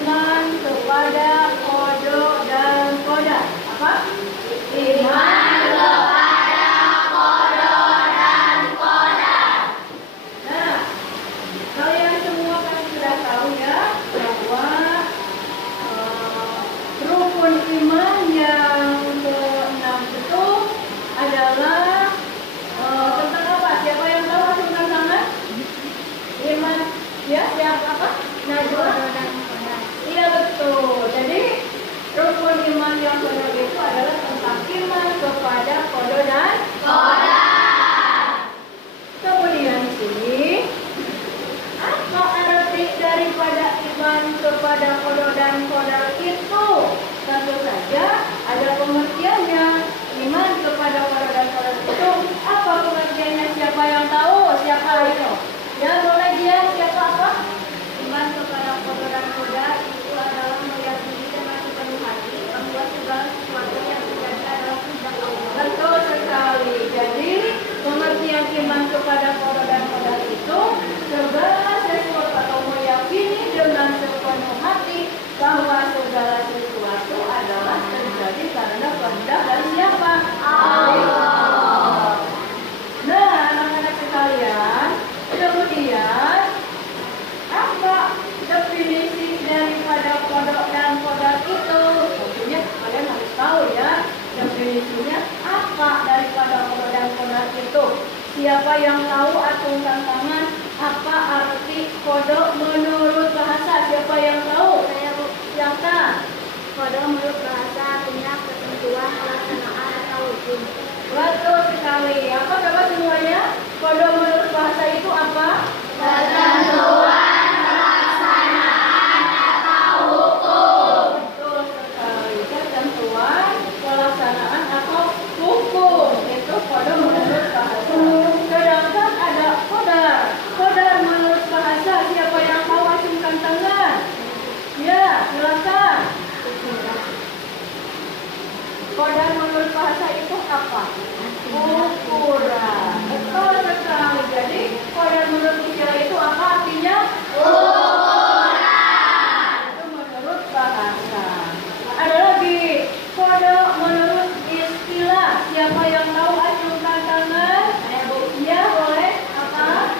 iman kepada kodok dan kodar. Apa? Iman kepada kodok dan kodar. Nah, kalian semua kan sudah tahu ya bahwa rukun iman yang ke-6 itu adalah tentang apa? Siapa yang tahu tentang tangan? Iman, ya, siapa apa? Najwa dan kodar. Iya betul. Jadi rukun iman yang kedua itu adalah tentang iman kepada kodok dan kodar. Kemudian di sini apa arti daripada iman kepada kodok dan kodar itu? Tentu saja ada pengertiannya. Iman kepada kodok dan kodar itu apa pengertiannya? Siapa yang tahu? Siapa itu? Ya boleh dia. Siapa apa? Iman kepada kodok dan kodar itu adalah meyakini dengan sepenuh hati bahwa segala sesuatu yang terjadi adalah kehendak Allah. Betul sekali. Jadi pengertian iman kepada kodok dan kodar itu segala sesuatu atau meyakini dengan sepenuh hati bahwa segala sesuatu adalah terjadi karena kehendak dari siapa? Allah. Nah, anak-anak sekalian, kemudian apa definisi daripada kodok dan kodar itu? Tentunya kalian harus tahu ya definisinya apa daripada kodok dan kodar itu. Siapa yang tahu acungkan tangan apa arti kodok menurut bahasa? Siapa yang tahu? Saya Bu. Silakan. Kodok menurut bahasa artinya ketentuan, pelaksanaan atau hukum. Betul sekali. Apa coba semuanya? Kodok menurut bahasa itu apa? Ketentuan, pelaksanaan atau hukum. Betul sekali. Ketentuan, pelaksanaan atau hukum. Itu kodok menurut bahasa. Sedangkan ada kodar. Kodar menurut bahasa, siapa yang tahu acungkan tangan? Ya, silakan. Kodar menurut bahasa itu apa? Ukuran. Betul sekali. Jadi kodar menurut istilah itu apa artinya? Ukuran. Itu menurut bahasa. Ada lagi kodar menurut istilah. Siapa yang tahu acungkan tangan? Saya Bu. Ya boleh. Apa?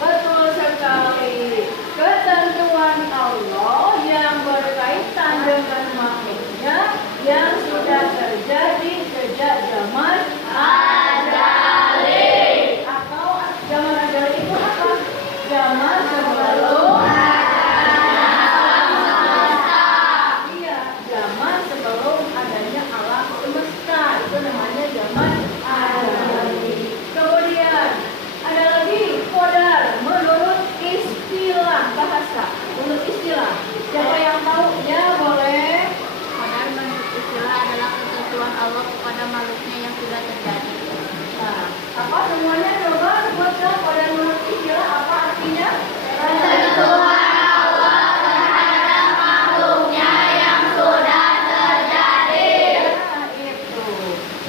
Betul sekali. Ketentuan Allah yang berkaitan dengan makhluknya yang sudah terjadi sejak zaman azali. Atau zaman azali itu apa? Zaman sebelum iya, zaman sebelum adanya alam semesta. Itu namanya zaman azali. Kemudian ada lagi kodar menurut istilah bahasa. Menurut istilah, siapa yang tahu? Ya boleh. Kodar menurut istilah adalah ketentuan Allah kepada makhluknya yang sudah terjadi. Nah, apa semuanya coba sebutkan kodar menurut istilah apa artinya? Ketentuan Allah terhadap makhluknya yang sudah terjadi. Nah, itu.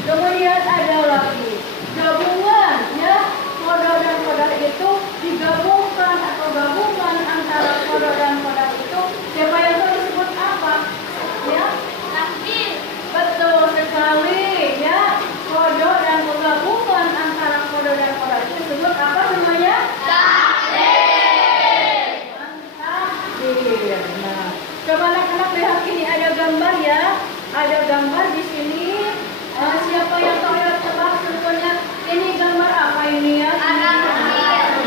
Kemudian ada lagi gabungan ya. Kodar dan kodar itu digabungkan atau gabungan antara kodar dan kodar itu. Siapa yang tahu disebut apa? Ya, Takdir. betul sekali ya. Kodar dan gabungan antara kodar dan kodar itu disebut apa semuanya? Takdir. Takdir. Nah, coba anak-anak lihat ini ada gambar ya. Ada gambar di sini. Siapa yang tahu ya tebak sebetulnya ini gambar apa ini ya? Anak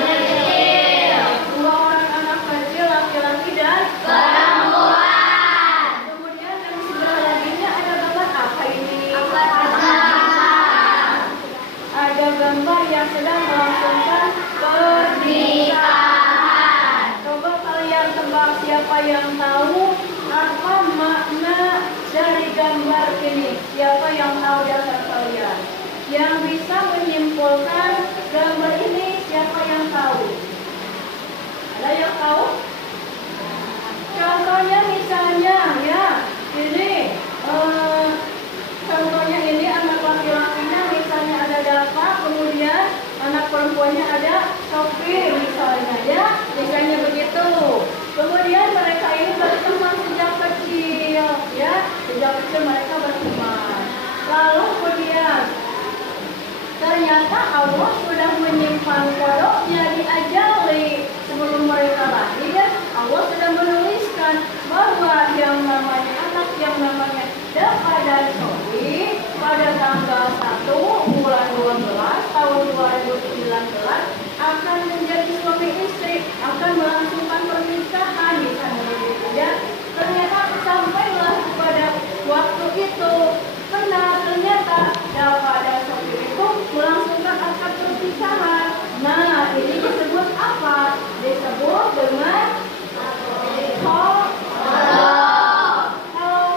kecil. Dua orang anak kecil laki-laki dan perempuan. Kemudian yang sebelah laginya ada gambar apa ini? Ada gambar yang sedang melangsungkan pernikahan. Coba kalian tebak siapa yang tahu apa makna dari gambar ini? Siapa yang tahu di antara kalian? Yang bisa menyimpulkan gambar ini siapa yang tahu? Ada yang tahu? Contohnya misalnya ya, ini contohnya ini anak laki-lakinya misalnya ada 8, kemudian anak perempuannya ada 1. sopir misalnya ya, misalnya begitu. Kemudian mereka ini berteman sejak kecil ya, sejak kecil mereka berteman. Lalu kemudian ternyata Allah sudah menyimpan kodoknya di ajali sebelum mereka lahir. Allah sudah menuliskan bahwa yang namanya anak yang namanya Dava dan Sofi pada tanggal 1 bulan 12 tahun 2019 akan menjadi suami istri, akan melangsungkan pernikahan di sana begitu ya. Ternyata sampailah pada waktu itu ternyata Dava dan Sofi itu melangsungkan akad pernikahan. Nah, ini disebut apa? Disebut dengan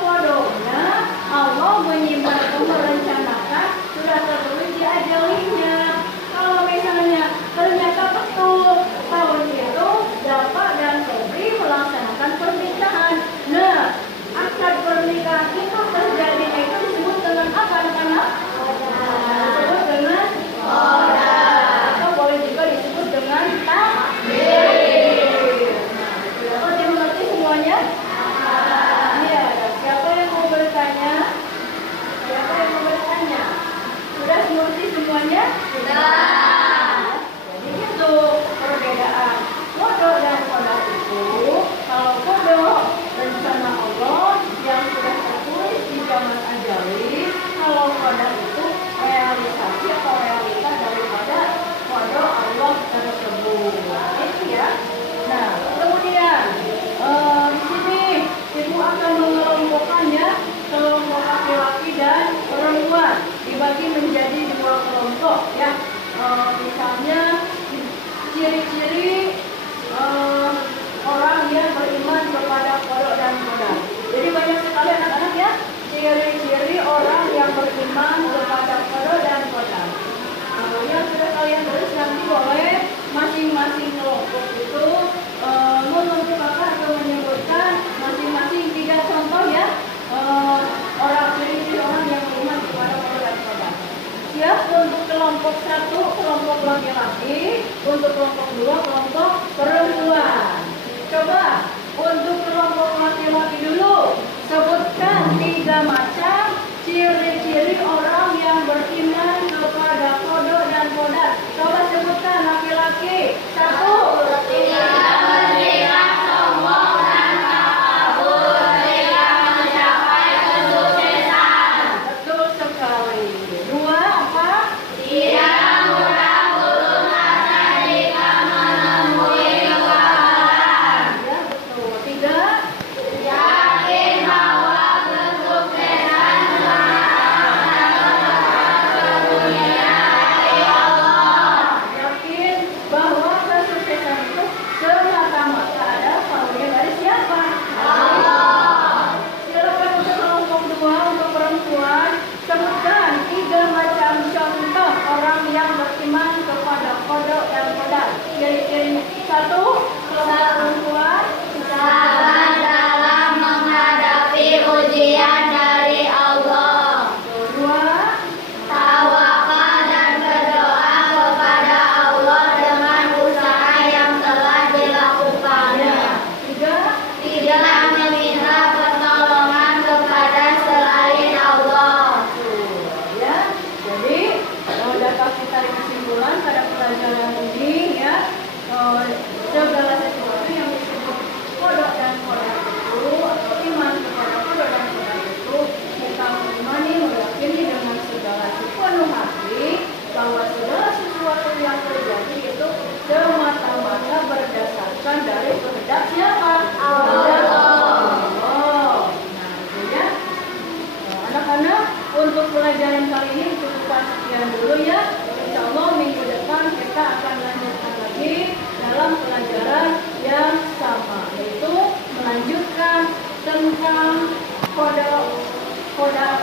kodonya. Allah menyimpan atau merencanakan sudah tertulis di ajalinya. Kalau misalnya ternyata betul tahun itu Dava dan Sofi melaksanakan pernikahan. Nah, akad pernikahan itu terjadi itu disebut dengan apa anak-anak? Disebut dengan koda. Atau boleh juga disebut dengan takdir. Sudah dimengerti semuanya? Iya. Siapa yang mau bertanya? Siapa yang mau bertanya? Sudah mengerti semuanya? Sudah. Jadi itu perbedaan kodok dan kodok itu. Kalau kodok rencana Allah yang sudah tertulis di zaman ajali, kalau kodok itu realisasi atau realita daripada kodok Allah tersebut. Itu ya. Nah, kemudian di sini ibu akan mengelompokkannya kelompok laki-laki dan perempuan dibagi menjadi 2 kelompok ya. Misalnya ciri-ciri orang yang beriman kepada kodok dan kodok. Jadi banyak sekali anak-anak ya ciri-ciri orang yang beriman kepada kodok dan kodok. Yang sudah kalian tulis nanti boleh masing-masing kelompok itu mengemukakan atau menyebutkan masing-masing 3 contoh ya orang ciri-ciri orang yang beriman kepada kodok dan kodok. Siap untuk kelompok 1 kelompok laki-laki, untuk kelompok 2 kelompok perempuan. Coba untuk kelompok laki-laki dulu sebutkan 3 macam ciri-ciri orang yang beriman kepada kodok dan kodok. Coba sebutkan laki-laki. 1. Ciri-cirinya 1, kelompok perempuan Sabar dalam menghadapi ujian dari Allah. 2, Tawakal dan berdoa kepada Allah dengan usaha yang telah dilakukannya. 3, Tidak meminta pertolongan kepada selain Allah. ya. Jadi dapat kita tarik kesimpulan pada pelajaran ini ya. Segala sesuatu yang disebut kodok dan kodok itu atau iman kepada kodok dan kodok itu kita mengimani, meyakini dengan segala sepenuh hati bahwa segala sesuatu yang terjadi itu semata-mata berdasarkan dari kehendak siapa? Allah. Nah itu ya. Anak-anak, untuk pelajaran kali ini cukupkan sekian dulu ya. Insya Allah minggu depan kita akan lanjutkan lagi dalam pelajaran yang sama, yaitu melanjutkan tentang kodok kodok